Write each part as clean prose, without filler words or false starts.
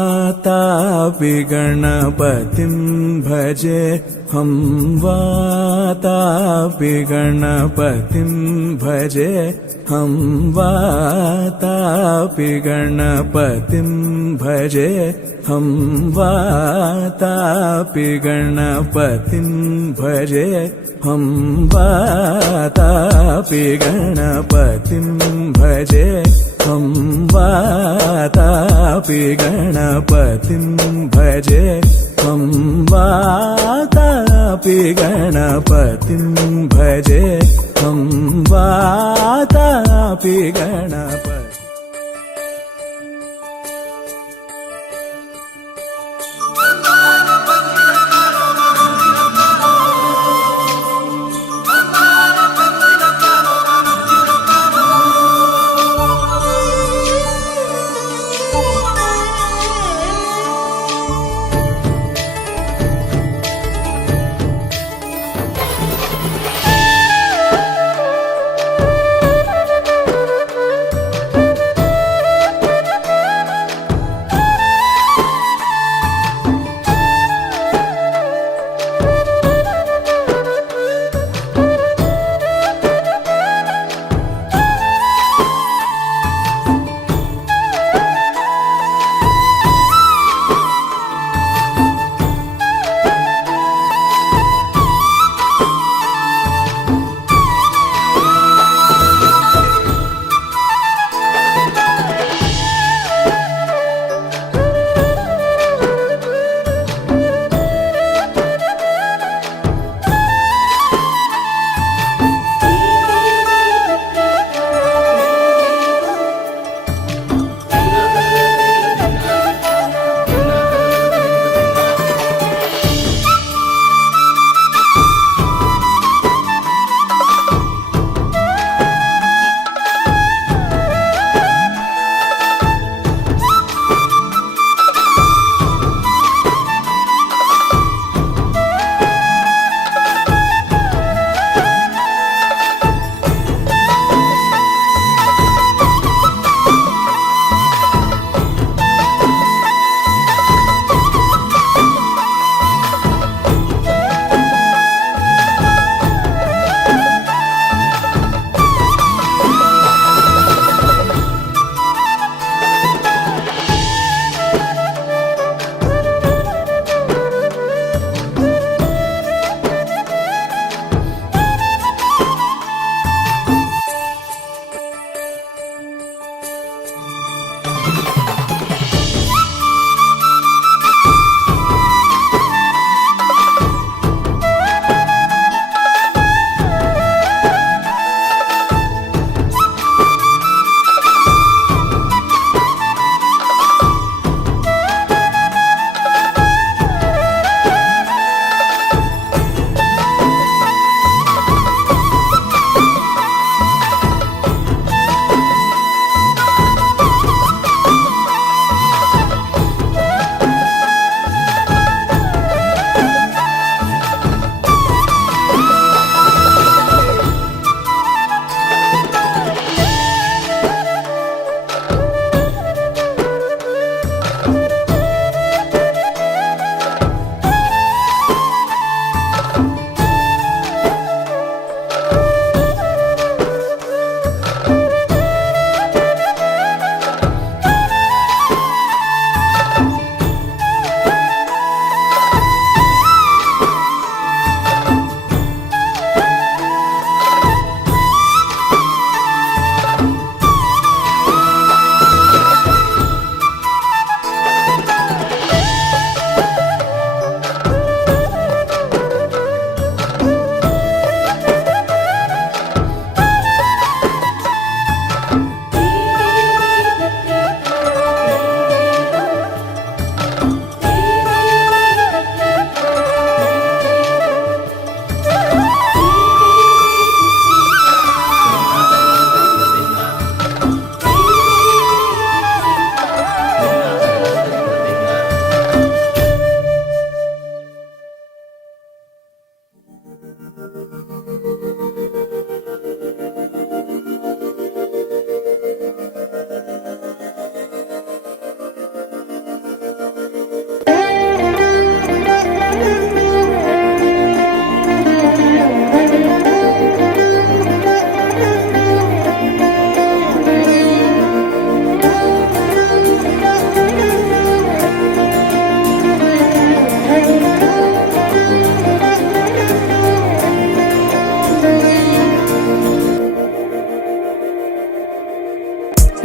वातापि गणपतिं भजे हम वातापि गणपतिं भजे हम वातापि गणपतिं भजे हम वातापि गणपतिं भजे हम वातापि गणपतिं भजे हम वातापि गणपतिं भजे हम वातापि गणपतिं भजे हम वातापि गणपति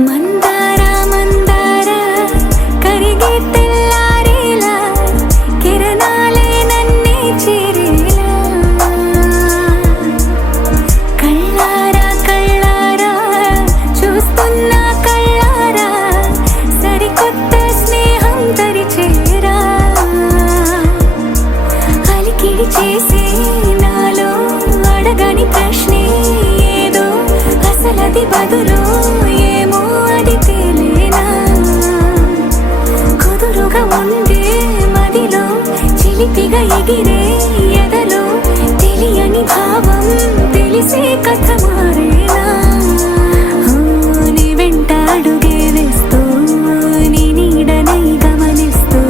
మందార మందార కరిగే తెల్లారేలా కిరణాలే నన్నే చేరేలా కళ్ళారా కళ్ళారా చూస్తున్నా కళ్ళారా సరికొత్త స్నేహం తరిచేరా అలికిడి చేసే నాలో అడగని ప్రశ్నే ఏదో అసలది బదులు ఏమో అది తేలేనా కుదురుగా ఉండే మదిలో చిలిపిగా ఎగిరే ఎదలో తెలియని భావం తెలిసే కథ మారేనా నీ వెంట అడుగే వేస్తూ నీ నీడనై గమనిస్తూ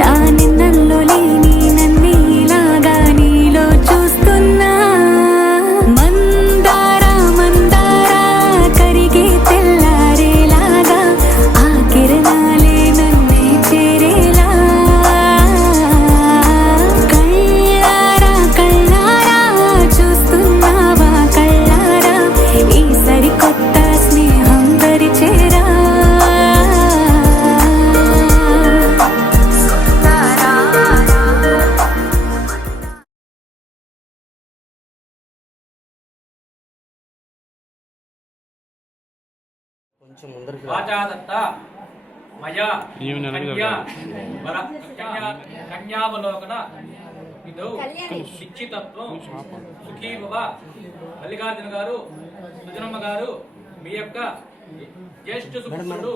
నా నిన్నల్లో లేని నన్నే ఇలాగా నీలో చూస్తున్నా మందార మందార కరిగే తెల్లారేలాగా ఆ కిరణాలే నన్నే చేరేలా కళ్ళారా కళ్ళారా చూస్తున్నావా కళ్ళారా ఈ సరికొత్త స్నేహం పరిచేరా కొంచెం ముందరికి వాచాదత్త మయా కన్యావలోకన ఇదో నిశ్చితత్వం సుఖీ భవ. మల్లికార్జున గారు, సుజనమ్మ గారు, మీ యొక్క జ్యేష్ఠ సుపుత్రుడు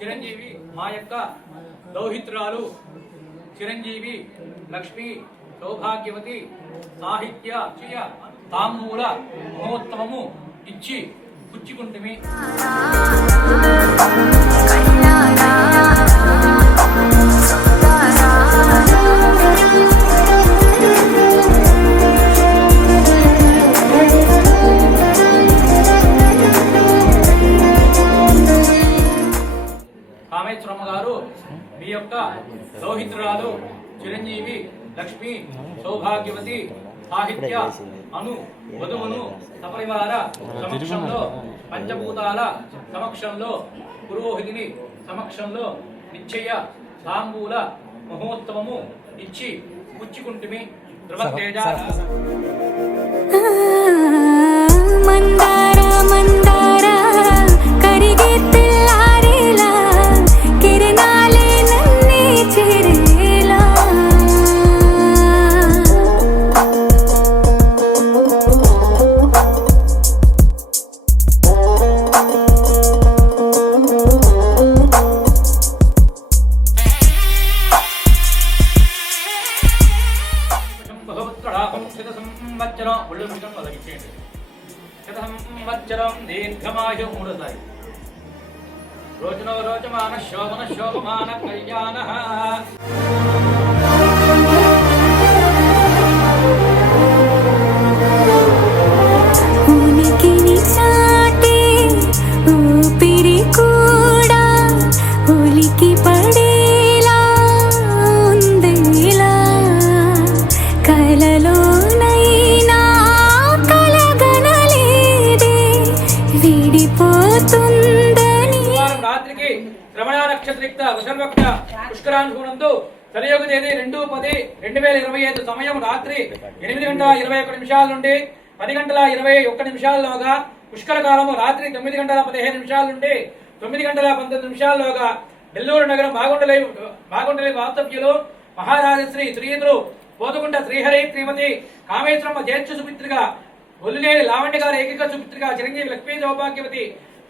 చిరంజీవి, మా యొక్క దౌహిత్రాలు చిరంజీవి లక్ష్మి సౌభాగ్యవతి సాహిత్య తాంబూల మహోత్సవము ఇచ్చి పుచ్చుకుంటుమి. కామేశ్వరమ్మ గారు, మీ యొక్క దౌహిత్రురాలు చిరంజీవి లక్ష్మి సౌభాగ్యవతి సాహిత్య అను వధువును సపరివార సమక్షంలో పంచభూతాల సమక్షంలో పురోహితుని సమక్షంలో నిశ్చయ తాంబూల మహోత్సవము ఇచ్చి పుచ్చుకుంటుమి. ధ్రువతేజ మందార మందార కరిగే తెల్లారేలా కిరణాలే నన్నే చేరేలా సంవత్సరం ఒళ్ళు మిగం మొదలెట్టండి. శత సంవత్సరం దీర్ఘమాయు 3 సారి రోజునో రోజమాన శోభన శోభమాన కళ్యాణ. ఉనికిని చాటే ఊపిరి కూడా ఉలికి పడేలా ఉందేలా కలలోనైనా కలగనలేదే విడిపోతుందని. రాత్రికి శ్రవణ నక్షత్రయుక్త వృషభపక్ష పుష్కరానుకూలంతో కలియుగ తేదీ 2/10/2025 సమయం రాత్రి 8:21 నుండి 10:21 పుష్కర కాలము రాత్రి 9:15 నుండి 9:19 నెల్లూరు నగరం మాగుండలి వాస్తవ్యులు మహారాజశ్రీ శ్రీయుతులు పోతుకుంట శ్రీహరి శ్రీమతి కామేశ్వరమ్మ జ్యేష్ఠ సుమిత్రిగా ఒల్లినేని లావణ్య గారి ఏకైక సుమిత్రిగా చిరంజీవి లక్ష్మీ సౌభాగ్యవతి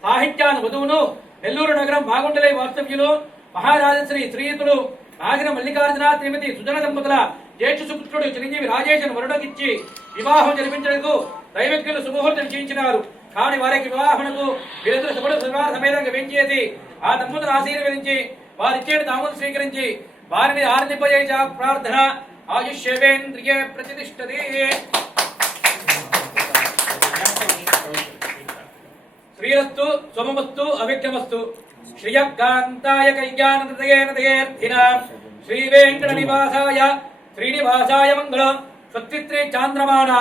సాహిత్యాన్ని వధువును నెల్లూరు నగరం మాగుండలి వాస్తవ్యులు మహారాజశ్రీ శ్రీయుతులు రాజన మల్లికార్జున శ్రీమతి సుజన దంపతుల జ్యేష్ఠ సుపుత్రుడు చిరంజీవి రాజేశన్ వరుణకిచ్చి వివాహం జరిపించడానికి దైవజ్ఞులు సుముహూర్తం చేయించినారు. కానీ వారికి వివాహమునకు వీరిద్దరు శుభుడు సమేతంగా వెంచేసి ఆ దంపతులు ఆశీర్వదించి వారిచ్చే తాములు స్వీకరించి వారిని ఆనందింపజేయ ప్రార్థన ఆయుష్యేంద్రియ ప్రతిష్టతి. శ్రీరస్తు శుభమస్తు అవిఘ్నమస్తు. శ్రియకాంతాయ కళ్యాణమృతయేన దయేర్థినాం శ్రీ వెంకట నివాసాయ శ్రీనివాసాయ మంగళం. స్వస్తిత్రే చాంద్రమాన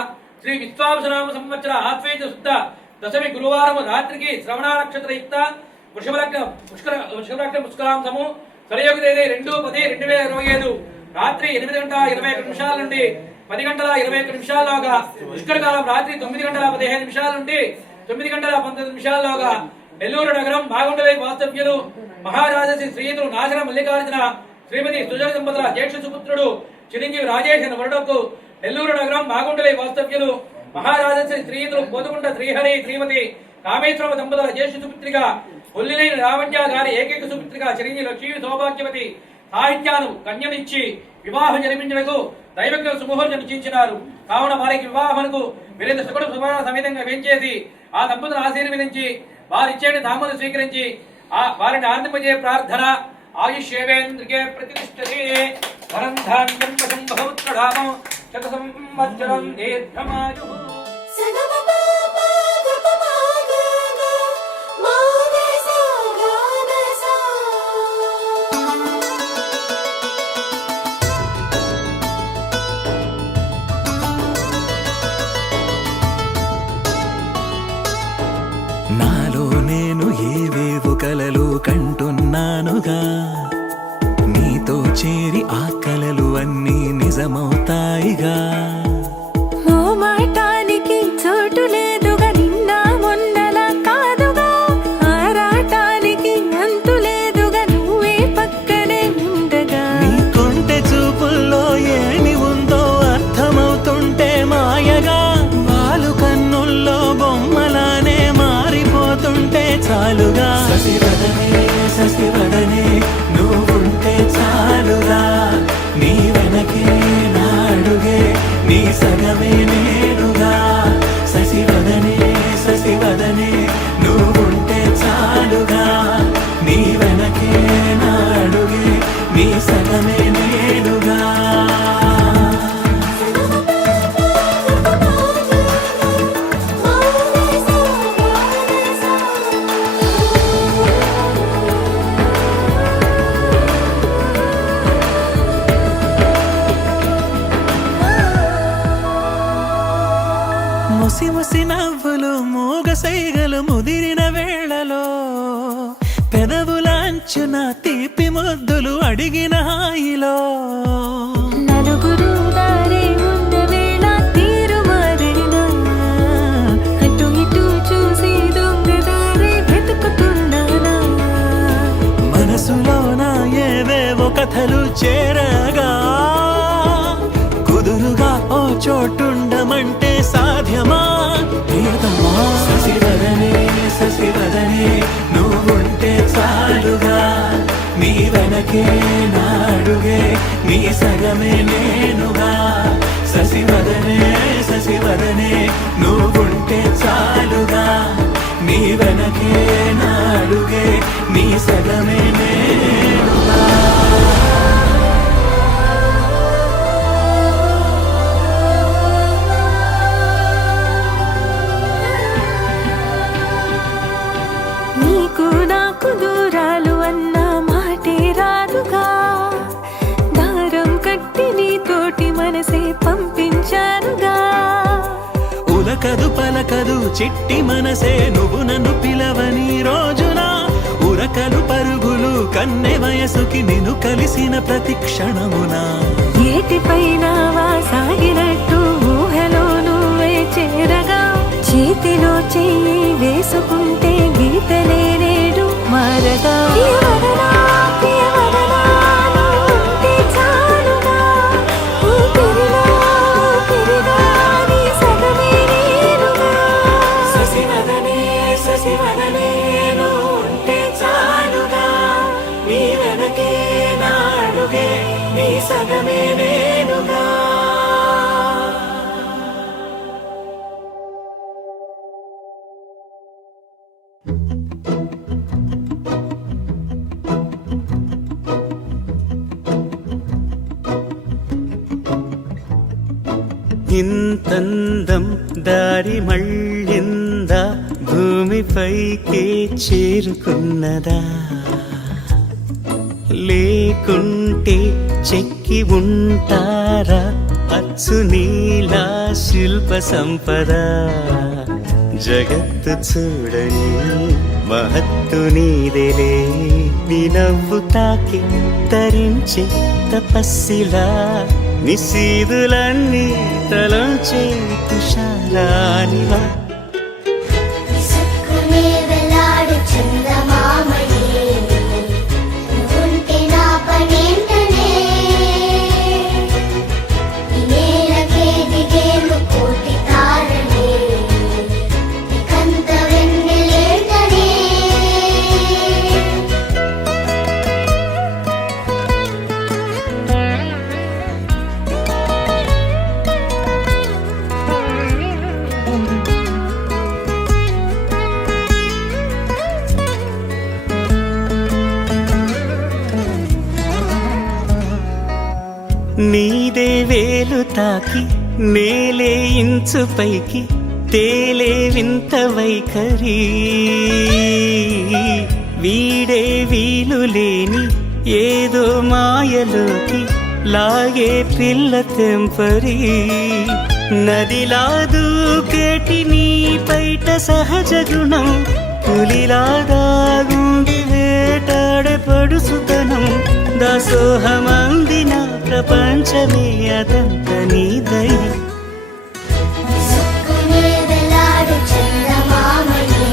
శ్రీ విశ్వావసనామ సంవత్సర ఆశ్వేజ శుద్ధ దశమి గురువారము రాత్రికి శ్రవణ నక్షత్రయుక్త వృషభలగ్నం పుష్కరాంశము కలియుగ తేదీ 2/10/2025 రాత్రి 8:21 నుండి 10:21 పుష్కరకాలం రాత్రి 9:15 నుండి 9:19 నెల్లూరు నగరం మాగుండలై వాస్తవ్యులు మహారాజశ్రీ శ్రీయుతులు నాశన మల్లికార్జున శ్రీమతి సుజన దంపతుల జ్యేష్ఠ సుపుత్రుడు చిరంజీవి రాజేష్ వరుడకు నెల్లూరు నగరం మాగుండలై వాస్తవ్యులు మహారాజశ్రీ శ్రీయుతులు పోతుకుంట శ్రీహరి శ్రీమతి కామేశ్వర దంపతుల జ్యేష్ఠ సుపుత్రిగా ఒల్లినేని రావణ్య గారి ఏకైక సుపుత్రిగా చిరంజీవి లక్ష్మీ సౌభాగ్యవతి సాహిత్యాను కన్యనిచ్చి వివాహం జరిపించడానికి దైవజ్ఞ సుముహూర్తం నిశ్చయించినారు. కావున వారికి వివాహమునకు వీరేంద్ర శుకుడు సుభాన సమేతంగా వేంచేసి ఆ దంపతులను ఆశీర్వదించి వారిచ్చేటి ధామను స్వీకరించి వారిని ఆనందింపజే ప్రార్థన ఆయుష్యేవేంద్రికే ప్రతిష్టతే వరంధాన్యం సంభవత్రామం శత సంవత్సరం దీర్ఘమాయుః. నాలో నేను ఏవేవో కలలు కంటున్నానుగా, నీతో చేరి ఆ కలలు అన్నీ నిజమవుతాయిగా. మోమాటానికి చోటు లేదుగా, నిన్న మొన్నలా కాదుగా, ఆరాటానికి అంతు లేదుగా, నువ్వే పక్కనే ఉండగా. నీ కొంటె చూపుల్లో ఏమి ఉందో అర్థమవుతుంటే మాయగా, వాలు కన్నుల్లో బొమ్మలానే మారిపోతుంటే చాలుగా. శశివదనే నువ్వుంటే చాలుగా, నీ వెనకే నాడుగే నీ సగమే నేనుగా. శశివదనే నువ్వుంటే చాలుగా, నీ వెనకే నాడుగే నీ సగమే నేనుగా. ముసి నవ్వులు మూగ సైగలు ముదిరిన వేళలో, పెదవులాంచున తీపి ముద్దులు అడిగిన హాయిలో. నలుగురు దారే ఉన్న వేళ తీరు మారినా, అటు ఇటు చూసి దొంగదారే వెతుకుతున్నానా. మనసులోన ఏవేవో కథలు చేరగా, కుదురుగా ఓ చోటుండమంటే సాధ్యమా ప్రియతమా. శశివదనే నువ్వుంటే చాలుగా, నీ వెనకే నాడుగే నీ సగమే నేనుగా. శశివదనే నువ్వుంటే చాలుగా, నీ వెనకే నాడుగే నీ సగమే నేనుగా. నీకు నాకు దూరాలు అన్న మాటే రాదుగా, దారం కట్టి నీతోటి మనసే పంపించానుగా. ఉలకదు పలకదు చిట్టి మనసే నువ్వు నన్ను పిలవని రోజున, ఉరకలు పరుగులు కన్నె వయసుకి నిన్ను కలిసిన ప్రతి క్షణమున. ఏటిపైన సాగినట్టు ఊహలో నువ్వే చేరగా, చేతిలో చెయ్యి వేసుకుంటే గీతలే నేడు మారగా. ప్రియవదనా, నువ్వుంటే చాలుగా, ఊపిరిలో ఊపిరిగా నీ సగమే నేనుగా. శశివదనే నువ్వుంటే చాలుగా, నీ వెనకే నాడుగే నీ సగమే నేనుగా. ఇంతందం దారి మళ్ళిందా, భూమిపైకే చేరుకున్నదా, లేకుంటే చెక్కి ఉంటారా అచ్చు నీలా శిల్ప సంపద. జగత్తు చూడని మహత్తు నీదెలే, నీ నవ్వు తాకి తరించే తపస్సిలా, నిశీదులన్నీ తలంచే తుషారానిలా. విసుక్కునే వెలాడు చందమామయే, నువ్వుంటే నా పనేంటనే, ఈ నేలకే దిగేను కోటి తారలే, నీకంత వెన్నెలేంటనే. నీదే వేలు తాకి నేలే ఇంచు పైకి తేలే వింత వైఖరి, వీడే వీలు లేని ఏదో మాయలోకి లాగే పిల్ల తెంపరి. నదిలా దూకేటి నీ పైట సహజ గుణం, పులిలా దాగుండి వేటాడే పడుసుతనం, దాసోహమందిన ప్రపంచమే అదంత నీదై. విసుక్కునే వెలాడు చందమామయే,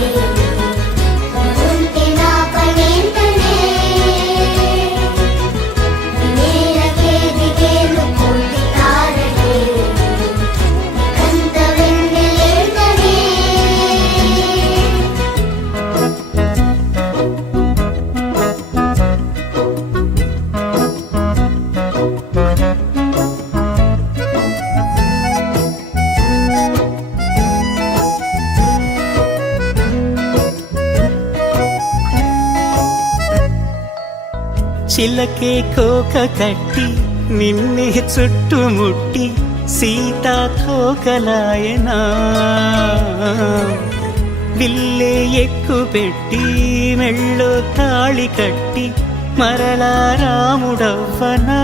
నువ్వుంటే నా పనేంటనే, ఈ నేలకే దిగేను కోటి తారలే, నీకంత వెన్నెలేంటనే. చిలకే కోక కట్టి నిన్నే చుట్టుముట్టి సీతాకోకలాయనా, విల్లే ఎక్కు పెట్టి మెళ్ళో తాళి కట్టి మరలా రాముడవ్వనా.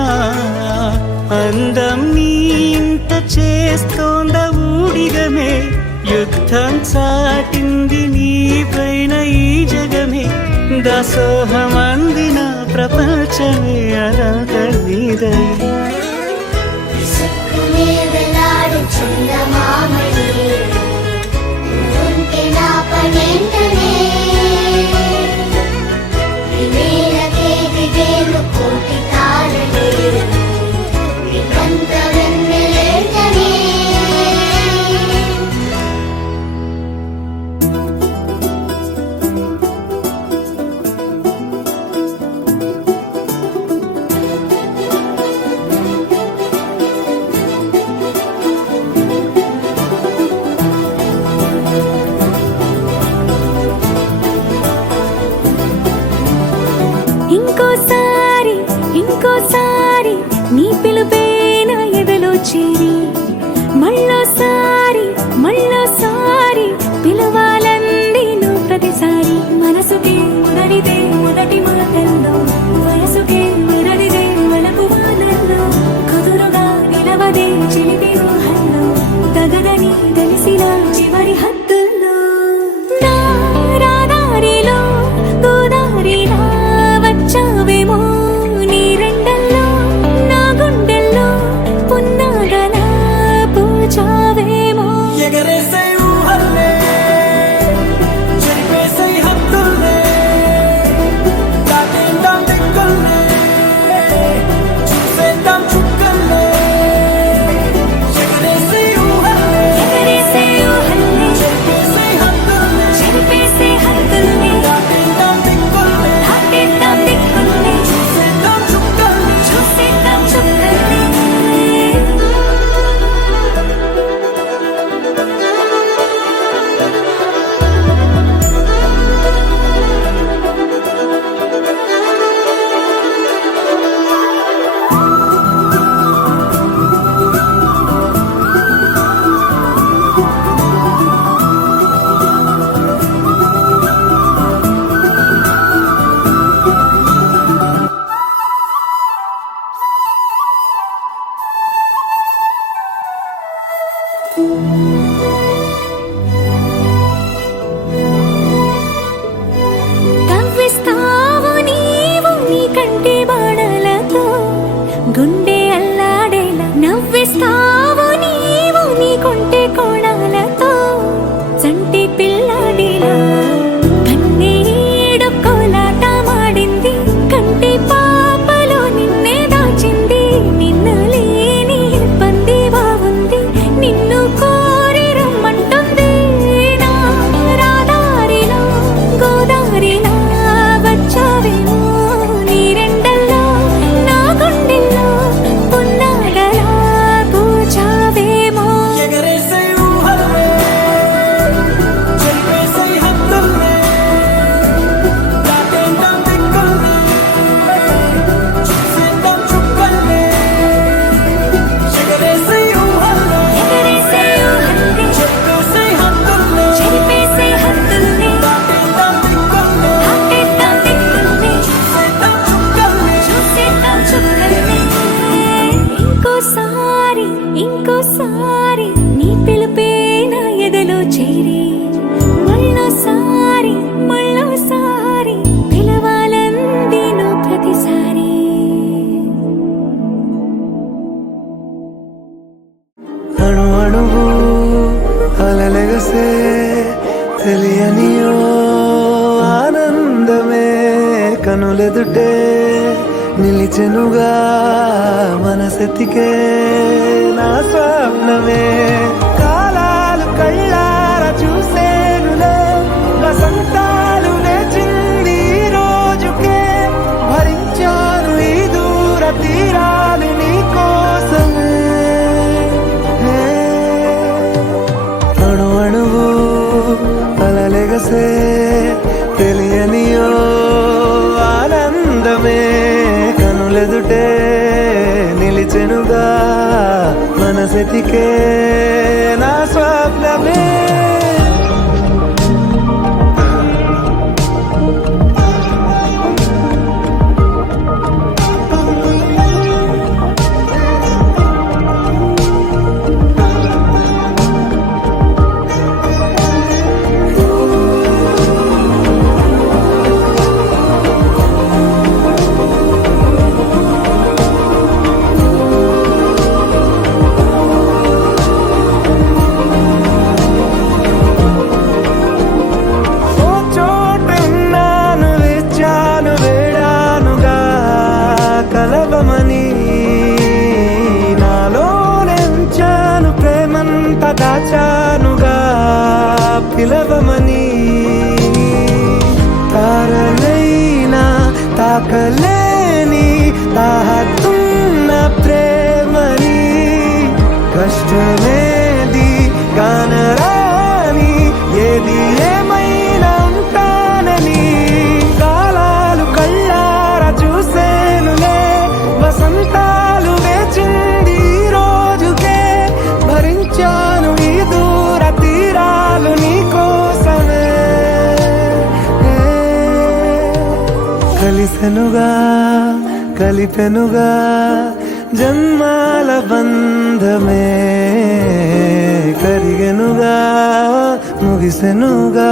అందం నీ ఇంత చేస్తోంద ఊడిగమే, యుద్ధం చాటింది నీ పైన ఈ జగమే, దాసోహమందిన ప్రపంచమే అనంత నీదై. విసుక్కునే వెలాడు చందమామయే, నువ్వుంటే నా పనేంటనే, ఈ నేలకే దిగేను కోటి తారలే, నీకంత వెన్నెలేంటనే. ఇంకోసారి ఇంకోసారి నీ పిలుపే నా ఎదలో చేరి, మళ్ళోసారి మళ్ళోసారి పిలవాలంది నువ్వు ప్రతిసారి. మనసుకే ముదడిదే మొదటి మాటల్లో, వయసుకే మురడిదే వలపు వానల్లో, కుదురుగా నిలవదే చిలిపి ఊహల్లో, తగదని తెలిసిన చివరి హద్దుల్లో. నా రాదారిలో గోదారిలా వచ్చావేమో, నీ రెండల్లో నా గుండెల్లో పున్నాగలా తెలియనియో ఆనందమే కనులెదుటే నిలిచెనుగా మనసెతికే నా స్వప్నమే కాలాలు కళ్ళార చూసేనులే వసంతాలు వేచింది ఈ రోజుకే భరించాను ఈ దూర తీరాలు నీ కోసమే అణు అణువు అలలెగసే తెలియనియో ఆనందమే కనులెదుటే నిలిచెనుగా మనసెతికే నా స్వప్నమే దాచానుగా పిలవమని తారలైనా తాకలేని తాహతున్న ప్రేమని కష్టమేది కానరాని ఏది ఏమైనా ఉంటానని కాలాలు కళ్ళార చూసేనులే వసంతాలు వేచింది ఈ రోజుకే భరించాను ఈ దూర తీరాలు నీ కోసమే కలిసెనుగా కలిపెనుగా జన్మాల బంధమే కరిగెనుగా ముగిసెనుగా